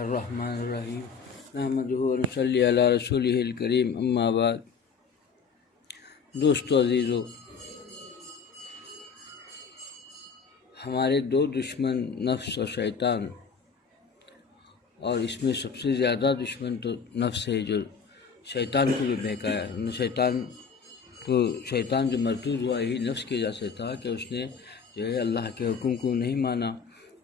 الرحمن الرحیم نحمدہ و نصلی علی رسولہ الکریم اما بعد۔ دوستو عزیزو، ہمارے دو دشمن نفس اور شیطان، اور اس میں سب سے زیادہ دشمن تو نفس ہے، جو شیطان کو جو بہکایا۔ شیطان جو مردود ہوا یہی نفس کی وجہ سے تھا کہ اس نے جو ہے اللہ کے حکم کو نہیں مانا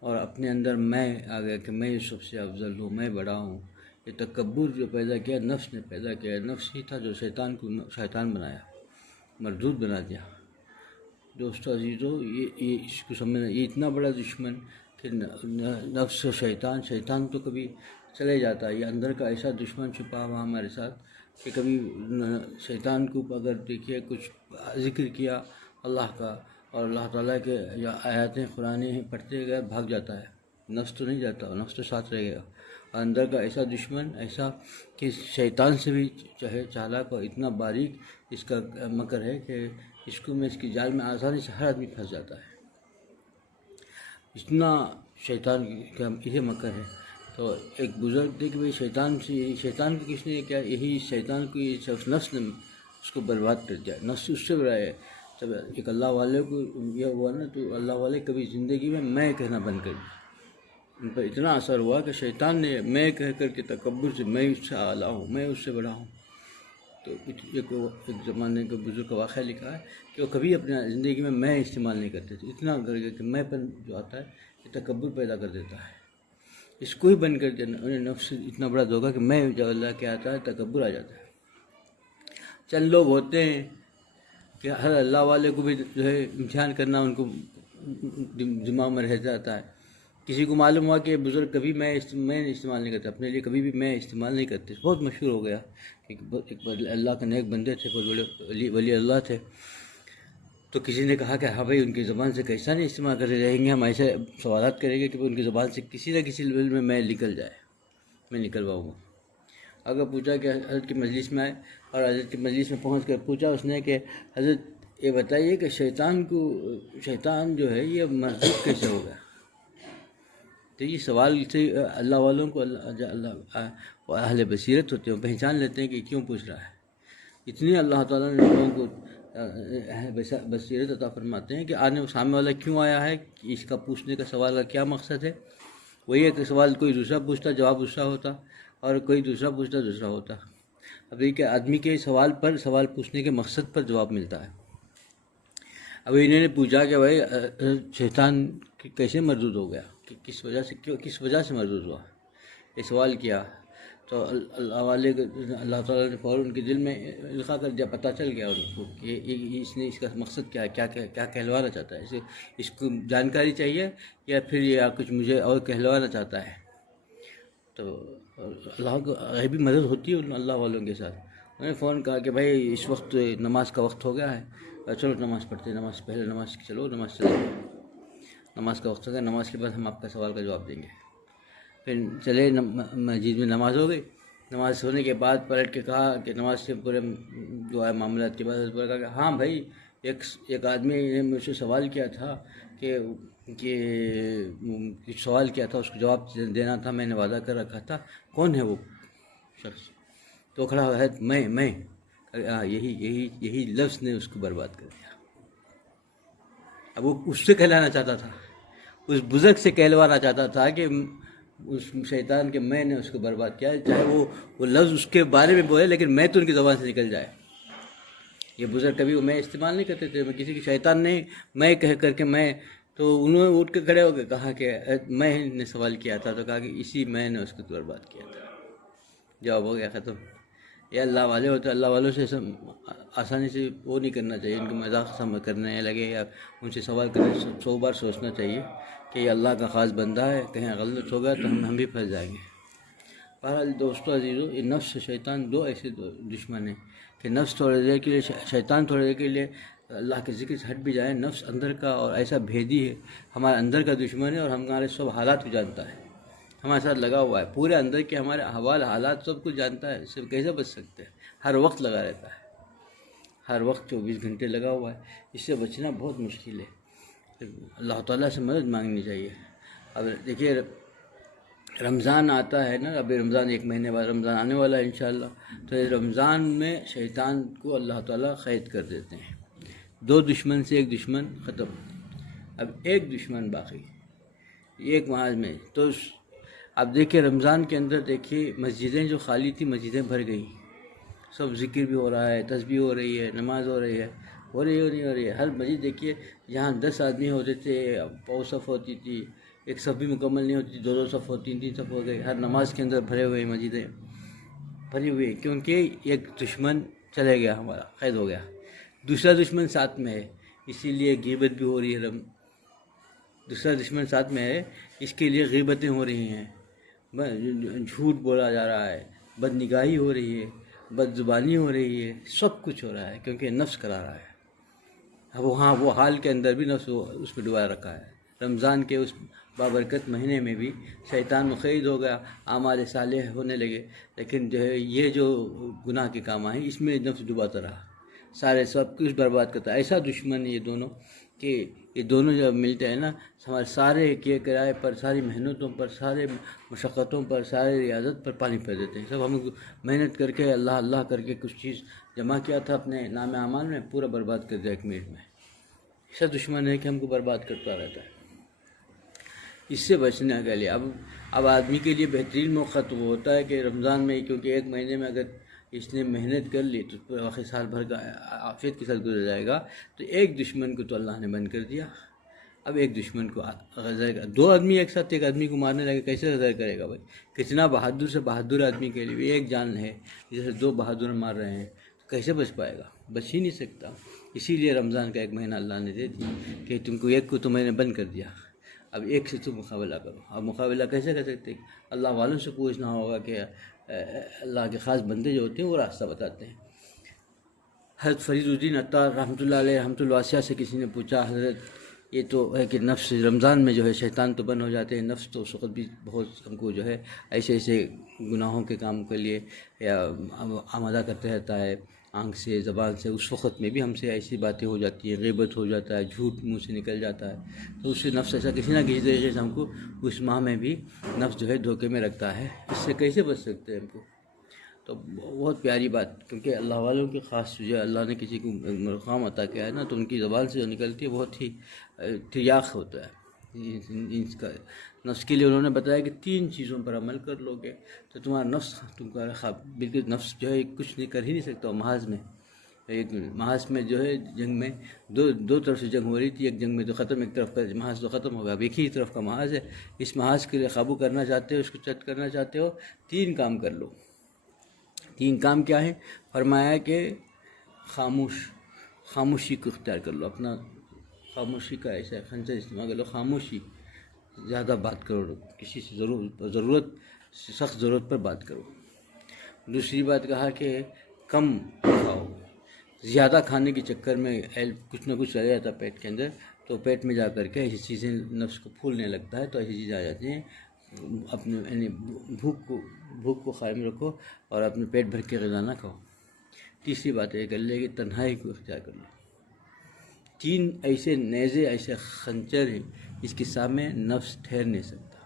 اور اپنے اندر میں آ گیا کہ میں سب سے افضل ہوں، میں بڑا ہوں۔ یہ تکبر جو پیدا کیا نفس نے پیدا کیا، نفس ہی تھا جو شیطان کو شیطان بنایا، مردود بنا دیا۔ دوستو عزیزو، یہ اس کو سمجھنا، یہ اتنا بڑا دشمن کہ نفس و شیطان تو کبھی چلے جاتا ہے۔ یہ اندر کا ایسا دشمن چھپا ہوا ہمارے ساتھ کہ کبھی شیطان کو اگر دیکھیے کچھ ذکر کیا اللہ کا اور اللہ تعالیٰ کے آیاتیں قرآن پڑھتے گئے بھاگ جاتا ہے، نفس تو نہیں جاتا، نفس تو ساتھ رہے گا۔ اور اندر کا ایسا دشمن ایسا کہ شیطان سے بھی چالاک اور اتنا باریک اس کا مکر ہے کہ اس کی جال میں آسانی سے ہر آدمی پھنس جاتا ہے، اتنا شیطان کا یہ مکر ہے۔ تو ایک بزرگ تھے کہ شیطان کو کس نے کیا، یہی شیطان کو یہ نفس نے اس کو برباد کر دیا۔ نفس اس سے بڑا ہے۔ جب ایک اللہ والے کو یہ ہوا نا تو اللہ والے کبھی زندگی میں کہنا بند کر دیا۔ ان پر اتنا اثر ہوا کہ شیطان نے میں کہہ کر کے تکبر سے میں اس سے اعلیٰ ہوں، میں اس سے بڑا ہوں۔ تو ایک زمانے کے بزرگ کا واقعہ لکھا ہے کہ وہ کبھی اپنے زندگی میں استعمال نہیں کرتے تھے، اتنا کر کے کہ میں پن جو آتا ہے یہ تکبر پیدا کر دیتا ہے۔ اس کو ہی بند کر دیا، انہیں نفس اتنا بڑا دھوکا کہ میں جب اللہ کے آتا ہے تکبر آ جاتا ہے۔ چند لوگ ہوتے ہیں کہ ہر اللہ والے کو بھی جو ہے امتحان کرنا ان کو دماغ میں رہ جاتا ہے۔ کسی کو معلوم ہوا کہ بزرگ کبھی میں استعمال نہیں کرتا، اپنے لیے کبھی بھی میں استعمال نہیں کرتے، بہت مشہور ہو گیا۔ ایک اللہ کے نیک بندے تھے، بہت بڑے ولی اللہ تھے۔ تو کسی نے کہا کہ ہاں بھائی ان کی زبان سے کیسا نہیں استعمال کرتے رہیں گے، ہم ایسے سوالات کریں گے کہ ان کی زبان سے کسی نہ کسی لیول میں نکل جائے، میں نکلواؤں گا۔ اگر پوچھا کہ حضرت کی مجلس میں آئے اور حضرت کی مجلس میں پہنچ کر پوچھا اس نے کہ حضرت یہ بتائیے کہ شیطان جو ہے یہ مردود کیسے ہوگا؟ تو یہ سوال سے اللہ والوں کو اہل بصیرت ہوتے ہیں، پہچان لیتے ہیں کہ کیوں پوچھ رہا ہے۔ اتنی اللہ تعالیٰ نے لوگوں کو بصیرت عطا فرماتے ہیں کہ سامنے والا کیوں آیا ہے، کہ اس کا پوچھنے کا سوال کا کیا مقصد ہے۔ وہی ایک سوال کوئی دوسرا پوچھتا جواب دوسرا ہوتا، اور کوئی دوسرا پوچھتا دوسرا ہوتا۔ اب یہ کہ آدمی کے سوال پوچھنے کے مقصد پر جواب ملتا ہے۔ اب انہوں نے پوچھا کہ بھائی شیطان کیسے مردود ہو گیا، کس وجہ سے مردود ہوا، یہ سوال کیا۔ تو اللہ تعالیٰ نے فوراً ان کے دل میں القاء کر دیا، پتہ چل گیا ان کو کہ اس کا مقصد کیا ہے، کیا کہلوانا چاہتا ہے، اس کو جانکاری چاہیے یا پھر یہ کچھ مجھے اور کہلوانا چاہتا ہے۔ تو اللہ کو غیبی مدد ہوتی ہے اللہ والوں کے ساتھ۔ انہوں نے فون کہا کہ بھائی اس وقت نماز کا وقت ہو گیا ہے، چلو نماز پڑھتے ہیں، نماز چلو نماز کا وقت ہو گیا، نماز کے بعد ہم آپ کا سوال کا جواب دیں گے۔ پھر چلے مسجد میں نماز ہو گئی۔ نماز ہونے کے بعد پلٹ کے کہا کہ نماز سے پورے جو ہے معاملات کے بعد کہا کہ ہاں بھائی ایک آدمی نے مجھ سے سوال کیا تھا کہ سوال کیا تھا، اس کو جواب دینا تھا، میں نے وعدہ کر رکھا تھا، کون ہے وہ شخص؟ تو کھڑا ہے میں یہی لفظ نے اس کو برباد کر دیا۔ اب وہ اس سے کہلانا چاہتا تھا، اس بزرگ سے کہلوانا چاہتا تھا کہ اس شیطان کے میں نے اس کو برباد کیا، چاہے وہ لفظ اس کے بارے میں بولے لیکن میں تو ان کی زبان سے نکل جائے۔ یہ بزرگ کبھی وہ میں استعمال نہیں کرتے تھے، کسی کی شیطان نے میں کہہ کر کے تو انہوں نے اٹھ کے کھڑے ہو کے کہا کہ میں نے سوال کیا تھا، تو کہا کہ اسی میں نے اس کو برباد کیا تھا۔ جواب ہو گیا، ختم۔ یہ اللہ والے ہوتے، اللہ والوں سے آسانی سے وہ نہیں کرنا چاہیے، ان کو مذاق کرنے لگے یا ان سے سوال کرنے 100 بار سوچنا چاہیے کہ یہ اللہ کا خاص بندہ ہے، کہیں غلط ہوگا تو ہم بھی پھنس جائیں گے۔ بہرحال دوستو عزیزو، یہ نفس شیطان دو ایسے دشمن ہیں کہ نفس تھوڑے دیر کے لیے، شیطان تھوڑے دیر کے لیے اللہ کے ذکر سے ہٹ بھی جائے، نفس اندر کا اور ایسا بھیدی ہے، ہمارے اندر کا دشمن ہے اور ہمارے سب حالات کو جانتا ہے، ہمارے ساتھ لگا ہوا ہے، پورے اندر کے ہمارے احوال حالات سب کچھ جانتا ہے، اس سے کیسے بچ سکتے ہیں؟ ہر وقت لگا رہتا ہے، ہر وقت 24 گھنٹے لگا ہوا ہے، اس سے بچنا بہت مشکل ہے۔ اللہ تعالیٰ سے مدد مانگنی چاہیے۔ اب دیکھیے رمضان آتا ہے نا، ابھی رمضان 1 مہینے بعد رمضان آنے والا ہے انشاءاللہ، تو اس رمضان میں شیطان کو اللہ تعالیٰ قید کر دیتے ہیں. 2 دشمن سے 1 دشمن ختم، اب 1 دشمن باقی 1 ماہ میں. تو اب دیکھیں رمضان کے اندر دیکھیے مسجدیں جو خالی تھی مسجدیں بھر گئی، سب ذکر بھی ہو رہا ہے، تسبیح ہو رہی ہے، نماز ہو رہی ہے، ہو رہی ہے. ہر مسجد دیکھیے جہاں 10 آدمی ہوتے تھے، پاؤ صف ہوتی تھی، ایک صف بھی مکمل نہیں ہوتی، 2 صف ہو، 3 صف ہو گئے. ہر نماز کے اندر بھرے ہوئے مسجدیں بھری ہوئی، کیونکہ ایک دشمن چلے گیا، ہمارا قید ہو گیا. دوسرا دشمن ساتھ میں ہے، اسی لیے غیبت بھی ہو رہی ہے. دوسرا دشمن ساتھ میں ہے، اس کے لیے غیبتیں ہو رہی ہیں، جھوٹ بولا جا رہا ہے، بد نگاہی ہو رہی ہے، بد زبانی ہو رہی ہے، سب کچھ ہو رہا ہے کیونکہ نفس کرا رہا ہے. اب وہاں وہ حال کے اندر بھی نفس اس میں ڈبا رکھا ہے. رمضان کے اس بابرکت مہینے میں بھی شیطان مقید ہو گیا، اعمال صالح ہونے لگے، لیکن جو ہے یہ جو گناہ کے کام آئے اس میں نفس ڈباتا رہا، سارے سب کچھ برباد کرتا. ایسا دشمن یہ دونوں کہ یہ دونوں جب ملتے ہیں نا، ہمارے سارے کیے کرائے پر، ساری محنتوں پر، سارے مشقتوں پر، سارے ریاضت پر پانی پھیر دیتے ہیں. سب ہم محنت کر کے اللہ اللہ کر کے کچھ چیز جمع کیا تھا اپنے نام اعمال میں، پورا برباد کر دیا 1 منٹ میں. ایسا دشمن ہے کہ ہم کو برباد کرتا رہتا ہے. اس سے بچنے کے لیے اب آدمی کے لیے بہترین موقع تو وہ ہوتا ہے کہ رمضان میں، کیونکہ 1 مہینے میں اگر اس نے محنت کر لی تو واقعی سال بھر کا عافیت کے ساتھ گزر جائے گا. تو 1 دشمن کو تو اللہ نے بند کر دیا. اب 1 دشمن کو غزہ 2 آدمی ایک ساتھ 1 آدمی کو مارنے لگے، کیسے غزہ کرے گا بھائی؟ کتنا بہادر سے بہادر آدمی کے لیے 1 جان ہے، جیسے 2 بہادر مار رہے ہیں، تو کیسے بچ پائے گا؟ بچ ہی نہیں سکتا. اسی لیے رمضان کا 1 مہینہ اللہ نے دے دیا کہ تم کو 1 کو تو میں نے بند کر دیا، اب 1 سے تم مقابلہ کرو. اب مقابلہ کیسے کر سکتے؟ اللہ والوں سے پوچھنا ہوگا کہ اللہ کے خاص بندے جو ہوتے ہیں وہ راستہ بتاتے ہیں. حضرت فرید الدین عطار رحمۃ اللہ علیہ رحمۃ الواسعہ سے کسی نے پوچھا، حضرت یہ تو ہے کہ نفس رمضان میں جو ہے شیطان تو بند ہو جاتے ہیں، نفس تو اس وقت بھی بہت ہم کو جو ہے ایسے گناہوں کے کام کے لیے یا آمادہ کرتے رہتا ہے، آنکھ سے زبان سے. اس وقت میں بھی ہم سے ایسی باتیں ہو جاتی ہیں، غیبت ہو جاتا ہے، جھوٹ منہ سے نکل جاتا ہے. تو اس سے نفس ایسا کسی نہ کسی طریقے سے ہم کو اس ماہ میں بھی نفس جو ہے دھوکے میں رکھتا ہے. اس سے کیسے بچ سکتے ہیں ہم کو؟ تو بہت پیاری بات، کیونکہ اللہ والوں کی خاص جو اللہ نے کسی کو مقام عطا کیا ہے نا، تو ان کی زبان سے جو نکلتی ہے بہت ہی تریاق ہوتا ہے. اس کا نفس کے لیے انہوں نے بتایا کہ 3 چیزوں پر عمل کر لو گے تو تمہارا نفس تمہارا بالکل نفس جو ہے کچھ نہیں کر ہی نہیں سکتا. محاذ میں محاذ میں جو ہے جنگ میں دو طرف سے جنگ ہو رہی تھی، ایک جنگ میں تو ختم، ایک طرف کا محاذ تو ختم ہو گیا، اب ایک ہی طرف کا محاذ ہے. اس محاذ کے لیے قابو کرنا چاہتے ہو، اس کو چت کرنا چاہتے ہو، 3 کام کر لو. 3 کام کیا ہے؟ فرمایا کہ خاموشی کو اختیار کر لو. اپنا خاموشی کا ایسا خنجر استعمال کر لو. خاموشی، زیادہ بات کرو، کسی سے سخت ضرورت پر بات کرو. دوسری بات کہا کہ کم کھاؤ. زیادہ کھانے کے چکر میں کچھ نہ کچھ چلا جاتا پیٹ کے اندر، تو پیٹ میں جا کر کے ایسی چیزیں نفس کو پھولنے لگتا ہے، تو ایسی چیزیں آ جاتی ہیں. اپنے یعنی بھوک کو قائم رکھو اور اپنے پیٹ بھر کے غذا نہ کھاؤ. تیسری بات یہ کر لے کہ تنہائی کو اختیار کر لو. 3 ایسے نیزے، ایسے خنجر ہیں جس کے سامنے نفس ٹھہر نہیں سکتا.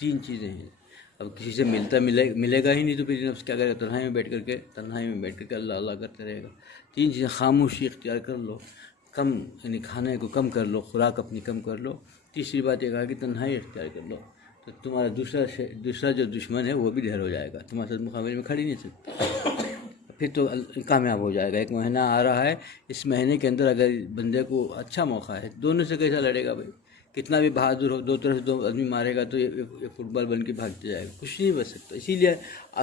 3 چیزیں ہیں. اب کسی سے ملے گا ہی نہیں تو پھر نفس کیا کرے گا؟ تنہائی میں بیٹھ کر کے اللہ اللہ کرتے رہے گا. 3 چیزیں، خاموشی اختیار کر لو، کم یعنی کھانے کو کم کر لو، خوراک اپنی کم کر لو. تیسری بات یہ کہا کہ تنہائی اختیار کر لو، تو تمہارا دوسرا جو دشمن ہے وہ بھی ڈھیر ہو جائے گا، تمہارے ساتھ مقابلے میں کھڑ ہی نہیں سکتا، پھر تو کامیاب ہو جائے گا. 1 مہینہ آ رہا ہے، اس مہینے کے اندر اگر بندے کو اچھا موقع ہے، دونوں سے کیسا لڑے گا بھائی؟ کتنا بھی بہادر ہو، 2 طرف سے 2 آدمی مارے گا تو ایک فٹ بال بن کے بھاگتے جائے گا، کچھ نہیں بچ سکتا. اسی لیے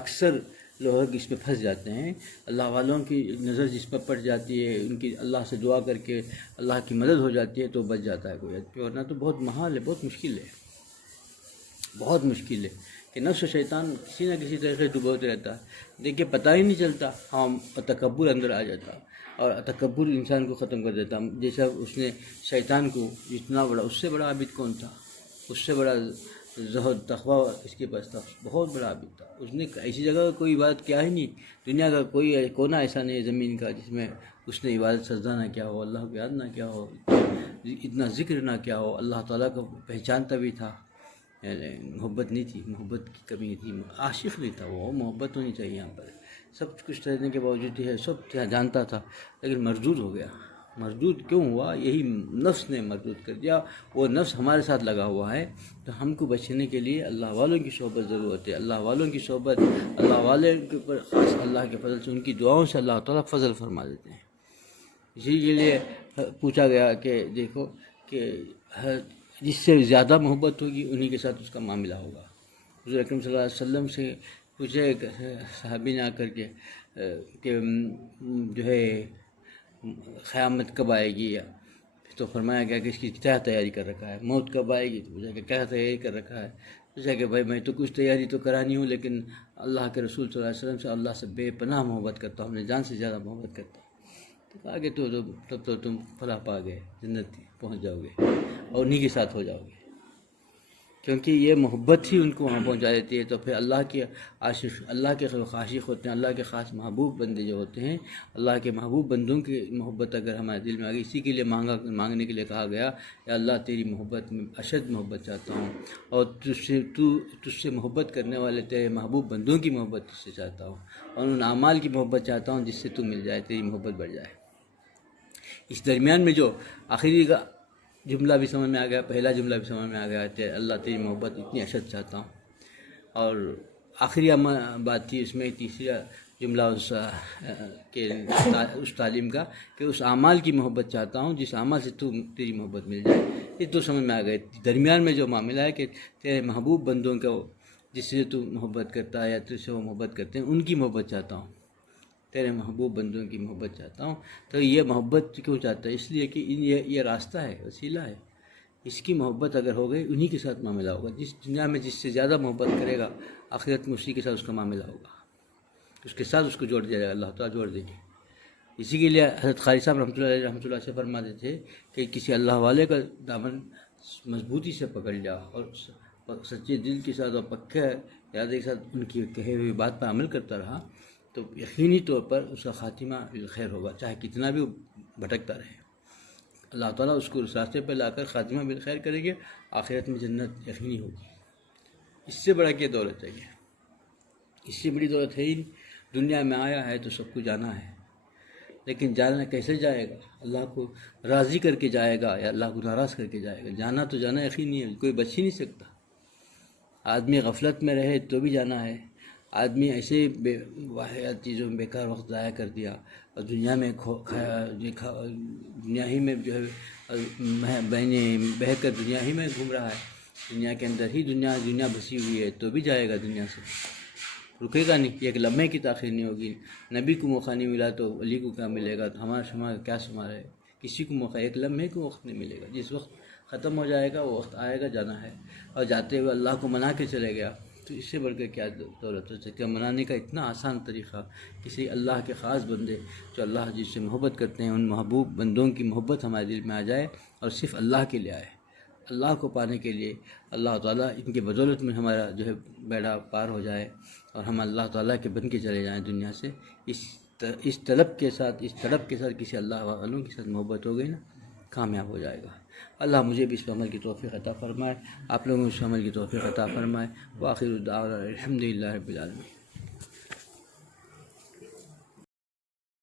اکثر لوگ اس میں پھنس جاتے ہیں. اللہ والوں کی نظر جس پر پڑ جاتی ہے، ان کی اللہ سے دعا کر کے اللہ کی مدد ہو جاتی ہے تو بچ جاتا ہے کوئی آدمی، ورنہ تو بہت محال ہے، بہت مشکل ہے کہ نفس و شیطان کسی نہ کسی طریقے سے ڈبوتے رہتا ہے. دیکھیے پتہ ہی نہیں چلتا، تکبر اندر آ جاتا اور تکبر انسان کو ختم کر دیتا. جیسا اس نے شیطان کو اتنا بڑا، اس سے بڑا عابد کون تھا؟ اس سے بڑا زہد تقویٰ اس کے پاس تھا، بہت بڑا عابد تھا. اس نے ایسی جگہ کوئی عبادت کیا ہی نہیں. دنیا کا کوئی کونا ایسا نہیں ہے زمین کا جس میں اس نے عبادت سجدہ نہ کیا ہو، اللہ کو یاد نہ کیا ہو، اتنا ذکر نہ کیا ہو. اللہ تعالیٰ کو پہچانتا بھی تھا، محبت نہیں تھی، محبت کی کمی تھی، عاشق نہیں تھا وہ، محبت ہونی چاہیے یہاں پر، سب کچھ رہنے کے باوجود ہے، سب جانتا تھا، لیکن مردود ہو گیا۔ مردود کیوں ہوا؟ یہی نفس نے مردود کر دیا، وہ نفس ہمارے ساتھ لگا ہوا ہے۔ تو ہم کو بچنے کے لیے اللہ والوں کی صحبت ضرورت ہے، اللہ والوں کی صحبت، اللہ والے کے اوپر خاص اللہ کے فضل سے، ان کی دعاؤں سے اللہ تعالیٰ فضل فرما دیتے ہیں۔ اسی کے لیے پوچھا گیا کہ دیکھو کہ جس سے زیادہ محبت ہوگی انہی کے ساتھ اس کا معاملہ ہوگا۔ حضور اکرم صلی اللہ علیہ وسلم سے پوچھے ایک صحابی نے آ کر کے کہ جو ہے قیامت کب آئے گی، تو فرمایا گیا کہ اس کی کیا تیاری کر رکھا ہے، موت کب آئے گی، تو پوچھا کہ کیا تیاری کر رکھا ہے، پوچھا کہ بھائی میں تو کچھ تیاری تو کرا نہیں ہوں، لیکن اللہ کے رسول صلی اللہ علیہ وسلم سے اللہ سے بے پناہ محبت کرتا ہوں، اپنے جان سے زیادہ محبت کرتا ہوں۔ تو کہا کہ تب تو تم فلاح پا گئے، جنت پہنچ جاؤ گے اور انہی کے ساتھ ہو جاؤ گے، کیونکہ یہ محبت ہی ان کو وہاں پہنچا دیتی ہے۔ تو پھر اللہ کے عاشق، اللہ کے عاشق ہوتے ہیں، اللہ کے خاص محبوب بندے جو ہوتے ہیں، اللہ کے محبوب بندوں کی محبت اگر ہمارے دل میں آ گئی، اسی کے لیے مانگنے کے لیے کہا گیا کہ اللہ تیری محبت میں اشد محبت چاہتا ہوں، اور تجھ سے محبت کرنے والے تیرے محبوب بندوں کی محبت تجھ سے چاہتا ہوں، اور ان اعمال کی محبت چاہتا ہوں جس سے تو مل جائے، تیری محبت بڑھ جائے۔ اس درمیان میں جو آخری کا جملہ بھی سمجھ میں آ گیا، پہلا جملہ بھی سمجھ میں آ گیا کہ اللہ تیری محبت اتنی اشد چاہتا ہوں، اور آخری بات تھی اس میں تیسرا جملہ اس تعلیم کا کہ اس اعمال کی محبت چاہتا ہوں جس اعمال سے تیری محبت مل جائے۔ یہ تو سمجھ میں آ گئے۔ درمیان میں جو معاملہ ہے کہ تیرے محبوب بندوں کو جس سے تو محبت کرتا ہے یا تجھ سے وہ محبت کرتے ہیں، ان کی محبت چاہتا ہوں، تیرے محبوب بندوں کی محبت چاہتا ہوں۔ تو یہ محبت کیوں چاہتا ہے؟ اس لیے کہ یہ راستہ ہے، وسیلہ ہے، اس کی محبت اگر ہو گئی انہی کے ساتھ معاملہ ہوگا۔ جس دنیا میں جس سے زیادہ محبت کرے گا، آخرت میں اسی کے ساتھ اس کا معاملہ ہوگا، اس کے ساتھ اس کو جوڑ دیا جائے گا، اللہ تعالیٰ جوڑ دیں گے۔ اسی کے لیے حضرت قاری صاحب رحمۃ اللہ سے فرماتے تھے کہ کسی اللہ والے کا دامن مضبوطی سے پکڑ لیا اور سچے دل کے ساتھ اور پکے ارادے کے ساتھ ان کی کہے ہوئی بات پر عمل کرتا رہا، تو یقینی طور پر اس کا خاتمہ بالخیر ہوگا، چاہے کتنا بھی وہ بھٹکتا رہے۔ اللہ تعالیٰ اس کو اس راستے پہ لا کر خاتمہ بالخیر کریں گے، آخرت میں جنت یقینی ہوگی۔ اس سے بڑا کیا دولت چاہیے؟ اس سے بڑی دولت ہے ہی نہیں۔ دنیا میں آیا ہے تو سب کو جانا ہے، لیکن جانا کیسے جائے گا؟ اللہ کو راضی کر کے جائے گا یا اللہ کو ناراض کر کے جائے گا؟ جانا تو جانا یقینی ہے، کوئی بچ ہی نہیں سکتا۔ آدمی غفلت میں رہے تو بھی جانا ہے، آدمی ایسے واحد چیزوں میں بیکار وقت ضائع کر دیا اور دنیا میں دنیا ہی میں جو ہے بہہ کر دنیا ہی میں گھوم رہا ہے، دنیا کے اندر ہی دنیا بسی ہوئی ہے، تو بھی جائے گا دنیا سے، رکے گا نہیں، ایک لمحے کی تاخیر نہیں ہوگی۔ نبی کو موقع نہیں ملا تو علی کو کیا ملے گا؟ تو ہمارا شمار کیا شمار ہے؟ کسی کو موقع، ایک لمحے کو وقت نہیں ملے گا، جس وقت ختم ہو جائے گا وہ وقت آئے گا، جانا ہے، اور جاتے ہوئے اللہ کو منا کے چلے گیا، تو اس سے بڑھ کے کیا دولت ہو سکتی ہے؟ منانے کا اتنا آسان طریقہ، کسی اللہ کے خاص بندے جو اللہ جس سے محبت کرتے ہیں، ان محبوب بندوں کی محبت ہمارے دل میں آ جائے اور صرف اللہ کے لیے آئے، اللہ کو پانے کے لیے، اللہ تعالیٰ ان کی بدولت میں ہمارا جو ہے بیڑا پار ہو جائے اور ہم اللہ تعالیٰ کے بن کے چلے جائیں دنیا سے۔ اس طلب کے ساتھ کسی اللہ والوں کے ساتھ محبت ہو گئی نا، کامیاب ہو جائے گا۔ اللہ مجھے بھی اس عمل کی توفیق عطا فرمائے، آپ لوگوں کو اس عمل کی توفیق عطا فرمائے۔ وآخر دعوانا الحمدللہ رب العالمین۔